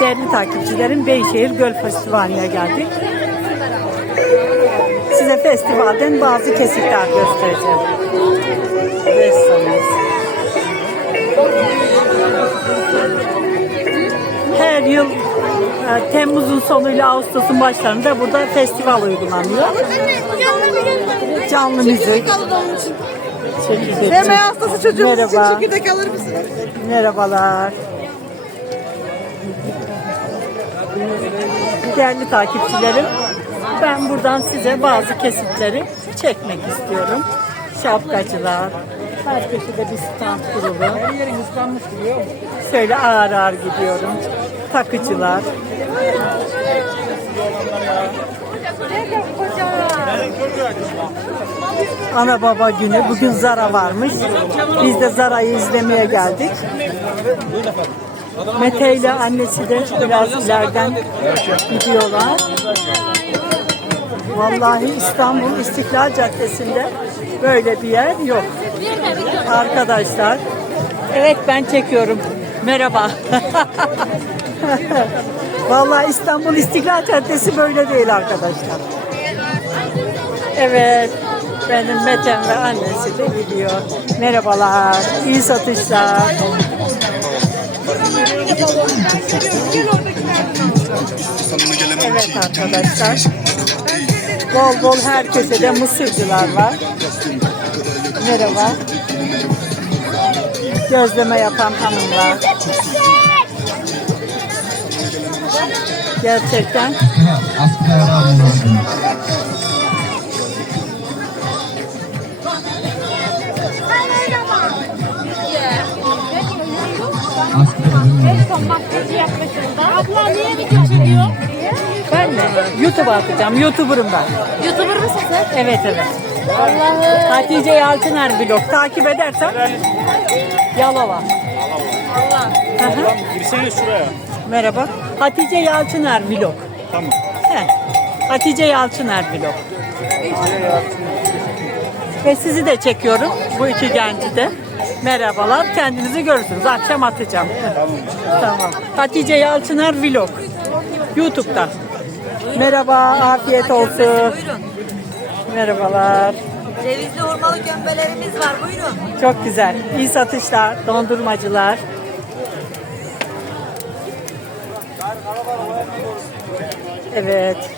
Değerli takipçilerim Beyşehir Göl Festivali'ne geldik. Size festivalden bazı kesitler göstereceğim. Ressamız. Her yıl e, Temmuz'un sonuyla Ağustos'un başlarında burada festival uygulanıyor. Canlı müzik, çekirdek. Meme hastası çocuğumuz için Merhaba. çekirdek alır mısınız? Merhabalar. Değerli takipçilerim, ben buradan size bazı kesitleri çekmek istiyorum. Şapkacılar, her köşede bir stand kurulu. Her yerin ıslanmış biliyor musun? Şöyle ağır ağır gidiyorum. Takıcılar. Ana baba günü. Bugün Zara varmış. Biz de Zara'yı izlemeye geldik. Mete ile annesi de biraz ileriden gidiyorlar. Vallahi İstanbul İstiklal Caddesi'nde böyle bir yer yok. Arkadaşlar. Evet ben çekiyorum. Merhaba. Vallahi İstanbul İstiklal Caddesi böyle değil arkadaşlar. Evet. Benim Metem ve annesi de gidiyor. Merhabalar. İyi satışlar. Evet arkadaşlar. Bol bol her köşede mısırcılar var. Merhaba. Gözleme yapan hanımlar. Gerçekten Abla niye video çekiyor? ben de YouTube'a atacağım. YouTuber'ım ben. Youtuber mısın sen? Evet evet. Allah'ım. Hatice Yalçıner vlog takip edersen Yalova. Allah. Hı hı. Girsene şuraya. Merhaba. Hatice Yalçıner vlog. Tamam. He. Hatice Yalçıner vlog. Ve sizi de çekiyorum. Bu iki genci de. Merhabalar. Kendinizi görürsünüz. Akşam atacağım. Tamam. Hatice Yalçıner vlog. YouTube'da. Merhaba. Afiyet olsun. Buyurun. Merhabalar. Cevizli hurmalı kömbelerimiz var. Buyurun. Çok güzel. İyi satışlar. Dondurmacılar. Evet.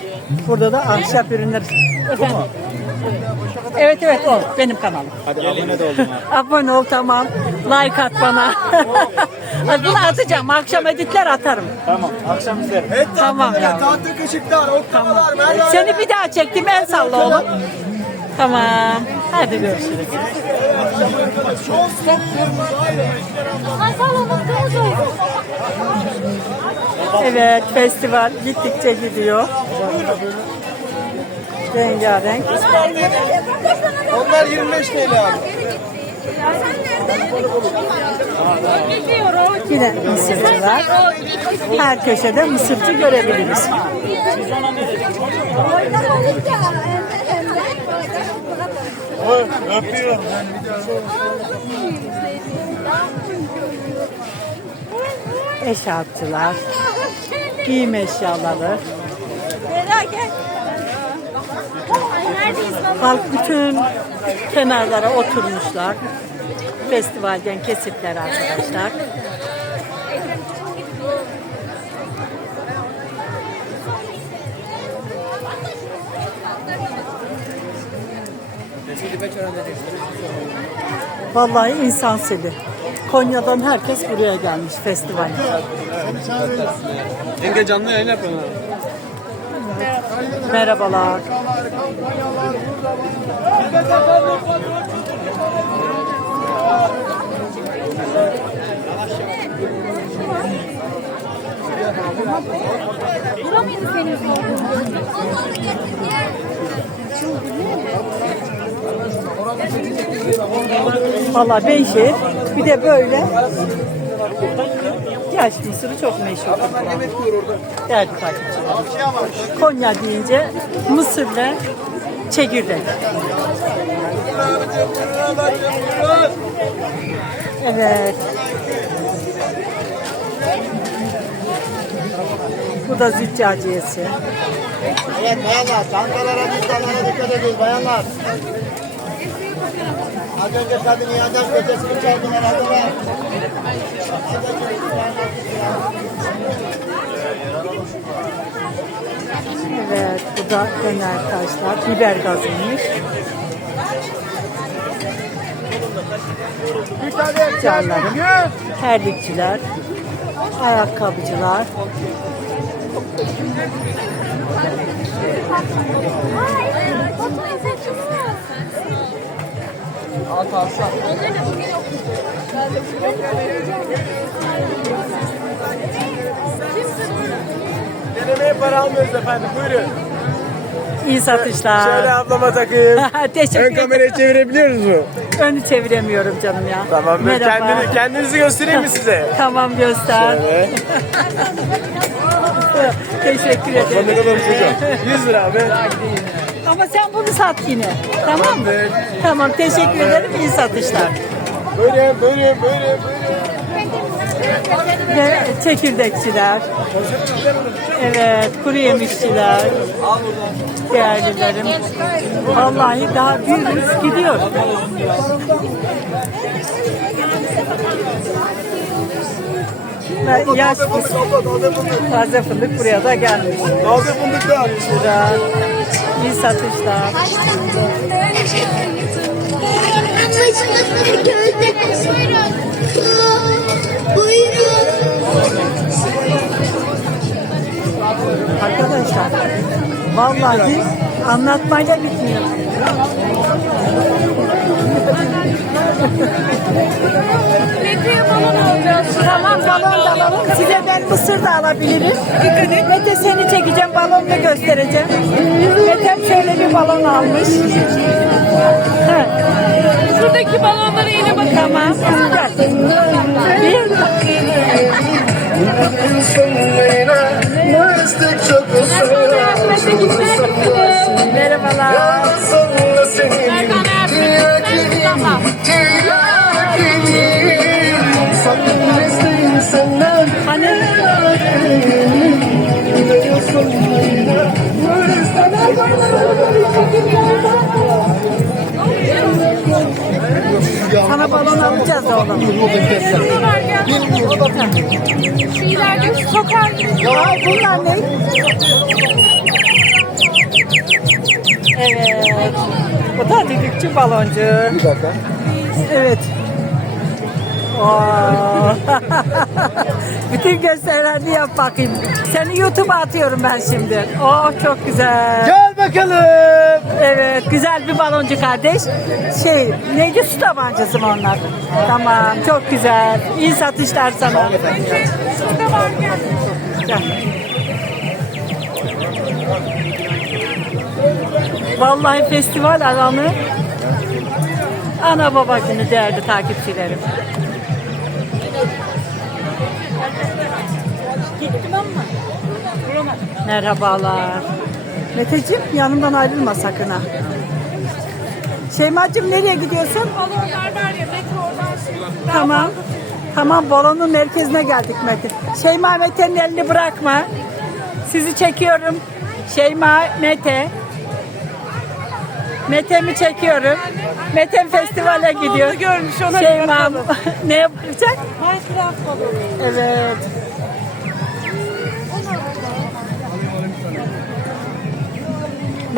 Burada da ahşap ürünler. Efendim. Evet evet o benim kanalım. Hadi abone de oldum ha. Abone ol tamam. Like at bana. Bunu atacağım. Akşam editler atarım. Tamam. Akşam izlerim. Tamam ya. Tahta kaşıklar, oklavalar, mermer. Seni bir daha çektim. El salla oğlum. Tamam. Hadi görüşürüz. Evet festival gittikçe gidiyor. Rengarenk. Onlar 25 TL abi. Yine mısırcılar. Her köşede mısırcı görebiliriz. Öpüyorum. Eşarpçılar, giyim eşyaları. Halk bütün kenarlara oturmuşlar. Festivalden kesitler arkadaşlar. Vallahi insan seli. Konya'dan herkes buraya gelmiş festivale. Yenge canlı yayın yapıyorsun abi. Merhabalar. Bura mıydı senin? Valla Beyşehir bir de böyle yaş mısırı çok meşhur. Değerli takipçilerim. Konya deyince mısır ve çekirdek. Evet. Bu da züccaciyesi. Evet bayanlar, çantalara, cüzdanlara dikkat edin bayanlar. Az önce kadın iade gecesini çaldılar adına. Evet, bu da döner taşlar. Biber gazıymış. Canlarım. Terlikçiler. Ayakkabıcılar. Denemeye para almıyoruz efendim buyurun. İyi satışlar. Şöyle ablama takayım. Teşekkür Ön ederim. kamerayı çevirebiliyoruz mu? Önü çeviremiyorum canım ya. Tamam ben Merhaba. kendini, kendinizi göstereyim mi size? Tamam göster. Evet. Teşekkür Ne ederim. kadar çocuğum? 100 lira abi. Ama sen bunu sat yine. Tamam mı? Tamam teşekkür ederim. İyi satışlar. Buyurun, buyurun, buyurun, buyurun. Ve çekirdekçiler. Evet, kuru yemişçiler. Değerlilerim. Vallahi daha büyürüz gidiyor. Ve yaş fıstık, taze fındık buraya da gelmiş. Taze fındık da. Güzel. İyi satışlar. Başımızın gözde Arkadaşlar vallahi anlatmayla bitmiyor. Mete'ye balon alacağız. Tamam balon da alalım. Size ben mısır da alabilirim. Dikkat et. Mete seni çekeceğim balonla göstereceğim. Mete şöyle bir balon almış. Ha, Şuradaki balonlara yine gitmek Merhabalar. Balon alacağız oğlum. Şu ilerideki sokağa gidiyor. Ya bunlar ne? Evet. Bu da düdükçü baloncu. Bir dakika. Evet. Oo. Bütün gösterilerini yap bakayım. Seni YouTube'a atıyorum ben şimdi. Oh çok güzel. Gel bakalım. Evet güzel bir baloncu kardeş. Şey neydi su tabancası mı onlar? Tamam çok güzel. İyi satışlar sana. Vallahi festival alanı ana baba günü değerli takipçilerim. Merhabalar. Meteciğim yanımdan ayrılma sakın ha. Şeymacığım nereye gidiyorsun? Balonlar var ya Mete oradan şimdi. Tamam. Tamam balonun merkezine geldik Mete. Şeyma Mete'nin elini bırakma. Sizi çekiyorum. Şeyma Mete. Mete'mi çekiyorum. Mete festivale gidiyor. görmüş, ona Şeyma ne yapacak? Minecraft balonu. Evet.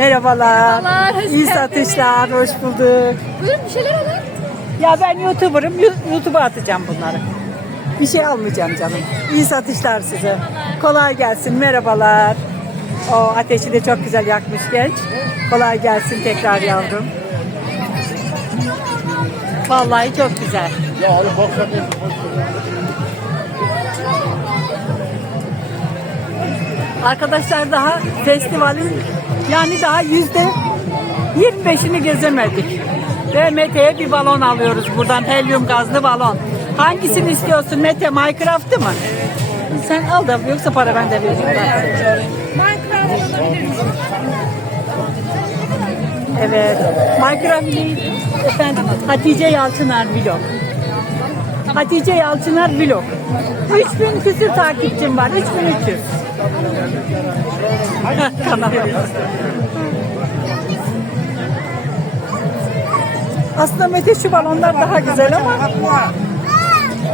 Merhabalar. Merhabalar, hoş İyi geldiniz. satışlar. Hoş bulduk. Buyurun bir şeyler alın. Ya ben YouTuber'ım. Yu- YouTube'a atacağım bunları. Bir şey almayacağım canım. İyi satışlar size. Kolay gelsin. Merhabalar. O ateşi de çok güzel yakmış genç. Kolay gelsin tekrar yavrum. Vallahi çok güzel. Ya hadi bak sen. Arkadaşlar daha festivalin yani daha yüzde 25'ini gezemedik. Ve Mete'ye bir balon alıyoruz buradan helyum gazlı balon. Hangisini istiyorsun Mete? Minecraft'ı mı? Sen al da yoksa para ben de vereyim. Minecraft? Evet. Minecraft efendim Hatice Yalçınar vlog. Hatice Yalçınar Vlog. 3000 küsür takipçim var. 3300. Kanal. Aslında Mete şu balonlar daha güzel ama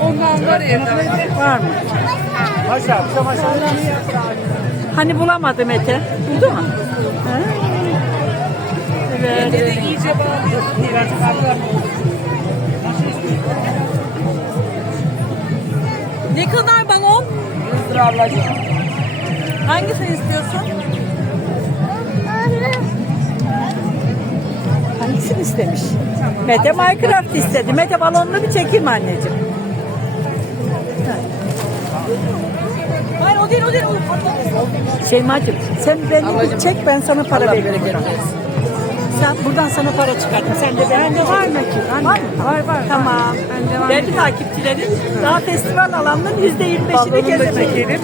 Ondan var ya. var mı? Maşa, bize maşa. Hani bulamadı Mete. Buldu mu? Ha? Evet. Dede iyice bağlı. Ne kadar balon? 100 lira ablacığım. Hangisini istiyorsun? Hangisini istemiş? Mete Minecraft istedi. Mete balonunu bir çekeyim anneciğim. Hayır o değil o değil. Şeymacığım sen beni bir çek ben sana para veririm. Sen buradan sana para çıkartayım. Sen de bende var mı ki? Var mı? Var var. Tamam. Belki takipçilerin daha festival alanının yüzde yirmi beşini gezemeyelim. Evet.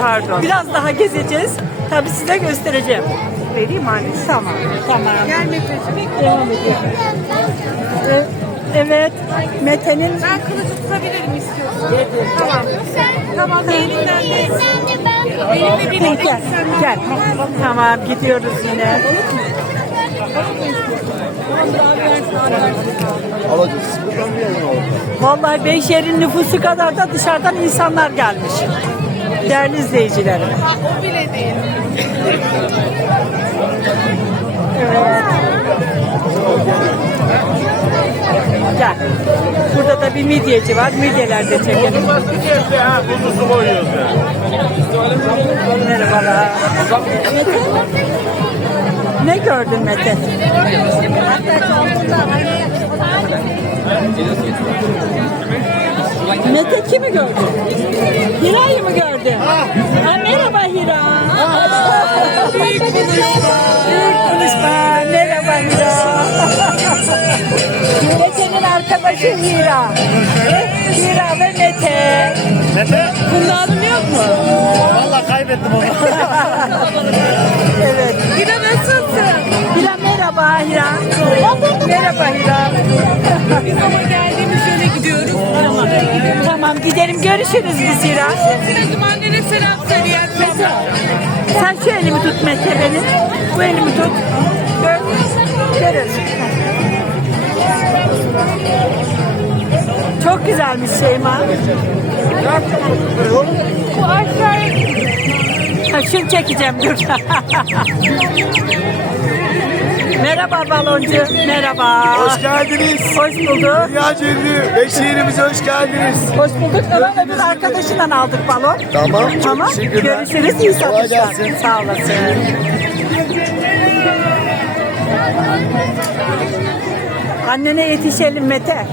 Pardon. Biraz daha gezeceğiz. Tabii size göstereceğim. Vereyim anne. Tamam. Tamam. Gel Meteciğim. Devam ediyorum. Ee, Evet. Mete'nin Ben kılıcı tutabilirim istiyorsan. Tamam. Tamam elinden de. Benimle birlikte gel. Gel. Tamam gidiyoruz yine. Alacağız. Buradan bir yerine alalım. Vallahi Beyşehir'in nüfusu kadar da dışarıdan insanlar gelmiş. Değerli izleyicilerim. O bile değil. Gel. Burada da bir midyeci var. Midyeler de çekelim. ha, bunu su koyuyoruz ya. Merhabalar. Ne gördün Mete? Mete kimi gördün? Hira'yı mı gördün? Ha, merhaba Hira. Büyük konuşma. Büyük konuşma. Merhaba Hira. Mete'nin arkadaşı Hira. Hira ve Mete. Mete? Bunda adım yok mu? Valla kaybettim onu. Evet. Hira nasılsın? Hira merhaba Hira. Merhaba Hira. Biz ama geldiğimiz yöne gidiyoruz. Tamam. Tamam gidelim görüşürüz biz Hira. Sıracım annene selam söyleyen. Sen şu elimi tut Mete benim. Bu elimi tut. Gör. Görürüz. Çok güzelmiş Şeyma. Bu aşağıya Ha, şunu çekeceğim dur. Merhaba baloncu. Merhaba. Hoş geldiniz. Hoş bulduk. Dünya ünlü Beşehir'imize hoş geldiniz. Hoş bulduk. Ama öbür arkadaşından aldık balon. Tamam, çok Tamam. teşekkürler. Görüşürüz. İyi satışlar. Sağ olasın. Annene yetişelim Mete.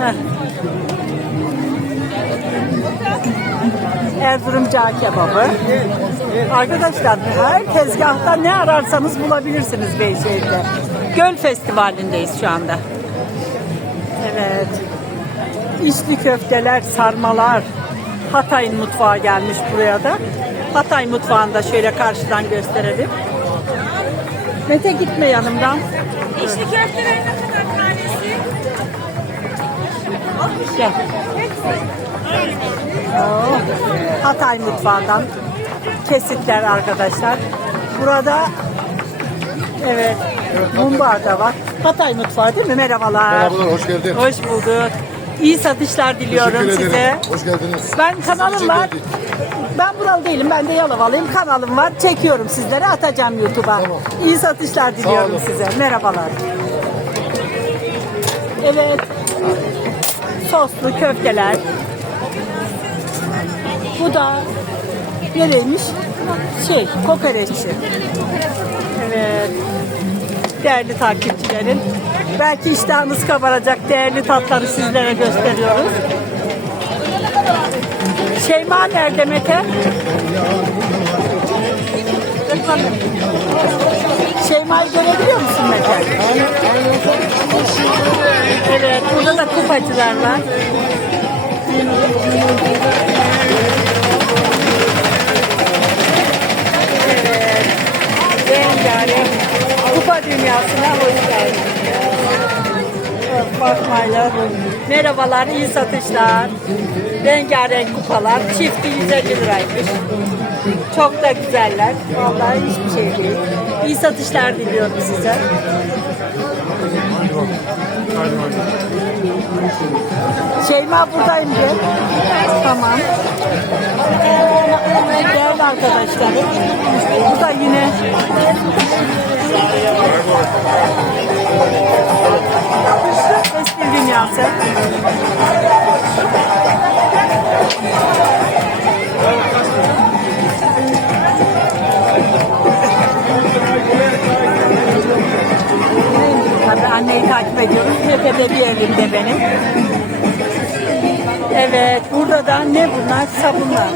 Heh. Erzurum cağ kebabı. Arkadaşlar her tezgahta ne ararsanız bulabilirsiniz Beyşehir'de. Göl Festivali'ndeyiz şu anda. Evet. İçli köfteler, sarmalar. Hatay'ın mutfağı gelmiş buraya da. Hatay mutfağını da şöyle karşıdan gösterelim. Mete gitme yanımdan. İçli köftelerin ne kadar tanesi? Gel. Oo, Hatay mutfağından kesitler arkadaşlar. Burada evet mumbar da var. Hatay mutfağı değil mi? Merhabalar. Merhabalar, hoş geldin. Hoş bulduk. İyi satışlar diliyorum Teşekkür size. ederim. Hoş geldiniz. Ben kanalım var. Ben buralı değilim. Ben de Yalovalıyım. Kanalım var. Çekiyorum sizlere. Atacağım YouTube'a. Tamam. İyi satışlar diliyorum olun. size. Merhabalar. Evet. Soslu köfteler. Bu da nereymiş? Şey, kokoreççi. Evet. Değerli takipçilerin. Belki iştahınız kabaracak değerli tatları sizlere gösteriyoruz. Şeyma nerede Mete? Şeyma'yı görebiliyor musun Mete? Evet, burada da kupacılar var. Merhabalar, iyi satışlar. Rengarenk kupalar. Çifti 150 liraymış. Çok da güzeller. Vallahi hiçbir şey değil. İyi satışlar diliyorum size. Şeyma buradayım diye. Tamam. Değerli arkadaşlarım. Bu da yine Dünyası. Tabii anneyi takip ediyoruz. Tepede bir elimde benim. Evet, burada da ne bunlar? Sabunlar.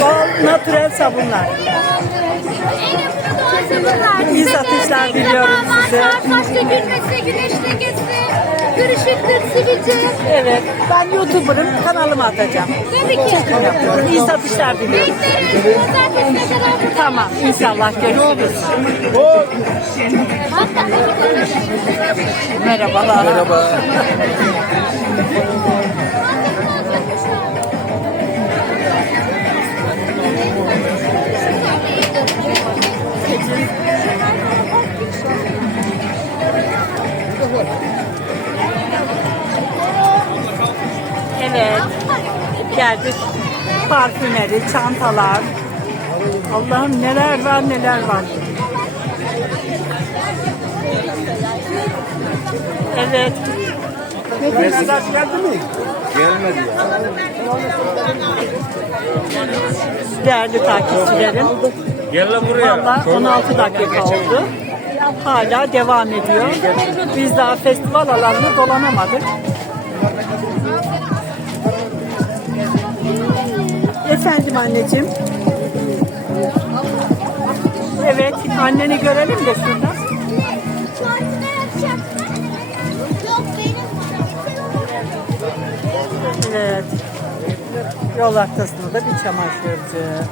Doğal, natürel sabunlar. İyi satışlar diliyorum size. Saçta gülmesi, güneşte geçse, kırışıktır, sivilce. Evet, ben YouTuber'ım, kanalıma atacağım. Tabii ki. Çekim yapıyorum. İyi satışlar diliyorum. Bekleriz. Pazartesine kadar burada. Tamam, inşallah görüşürüz. Merhabalar. Merhaba. Evet. Geldik. Parfümeri, çantalar. Allah'ım neler var neler var. Evet. Mesaj geldi mi? Değerli takipçilerim. Gel lan buraya. Valla 16 dakika oldu. Hala devam ediyor. Biz daha festival alanını dolanamadık. Efendim anneciğim. Evet, anneni görelim de şurada. Evet. Yol ortasında da bir çamaşırcı.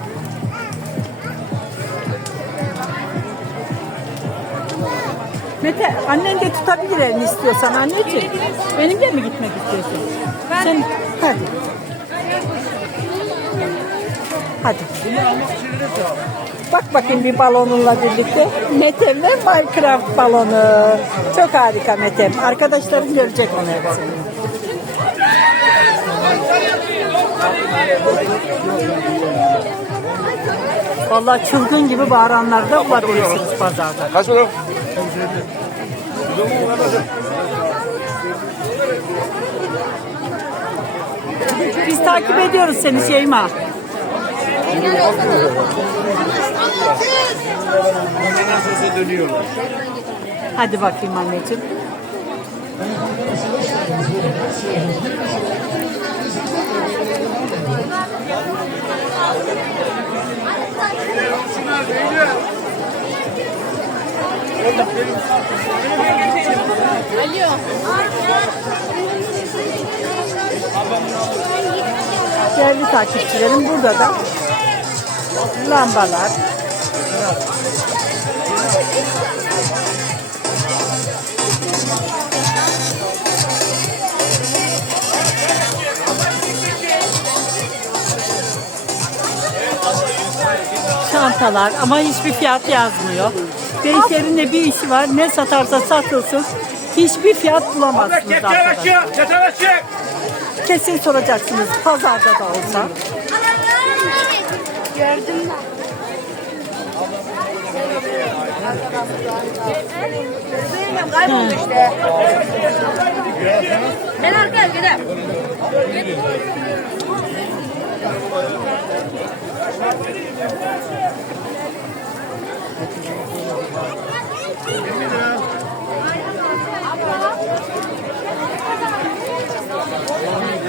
Mete, annen de tutabilir elini istiyorsan anneciğim. Benimle mi gitmek istiyorsun? Sen, hadi. Hadi. Bak bakayım bir balonunla birlikte. Metem ve Minecraft balonu. Çok harika Metem. Arkadaşların görecek onu hepsini. Vallahi çılgın gibi bağıranlar da bulabilirsiniz pazarda. Kaç? Biz takip ediyoruz seni Şeyma. Hadi bakayım anneciğim. Değerli takipçilerim burada da lambalar, çantalar ama hiçbir fiyat yazmıyor. Beyker'in de bir işi var. Ne satarsa satılsın. Hiçbir fiyat bulamazsınız arkadaşlar. Kesin soracaksınız pazarda da olsa. Gördüm ben. Ben arkaya gidelim.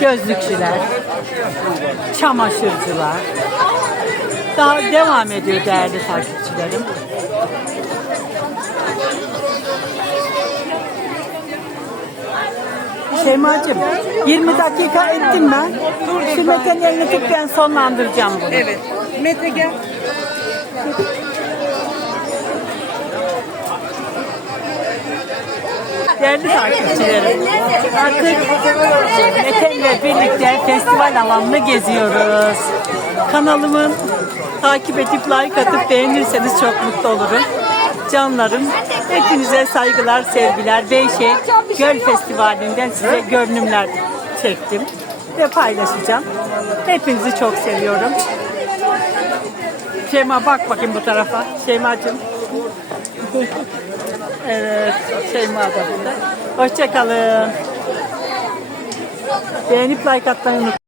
Gözlükçüler, çamaşırcılar. Daha devam ediyor değerli takipçilerim. Şeyma'cığım 20 dakika ettim ben. Şu Mete'nin elini tut ben sonlandıracağım bunu. Evet. Mete gel. Değerli takipçilerim, artık Mete'yle birlikte festival alanını geziyoruz. Kanalımın takip edip like atıp beğenirseniz çok mutlu olurum. Canlarım, hepinize saygılar, sevgiler. Beyşe Göl Festivali'nden size görünümler çektim ve paylaşacağım. Hepinizi çok seviyorum. Şeyma bak bakayım bu tarafa. Şeyma'cığım. evet, Şeyma da burada. Hoşçakalın. Beğenip like atmayı unutmayın.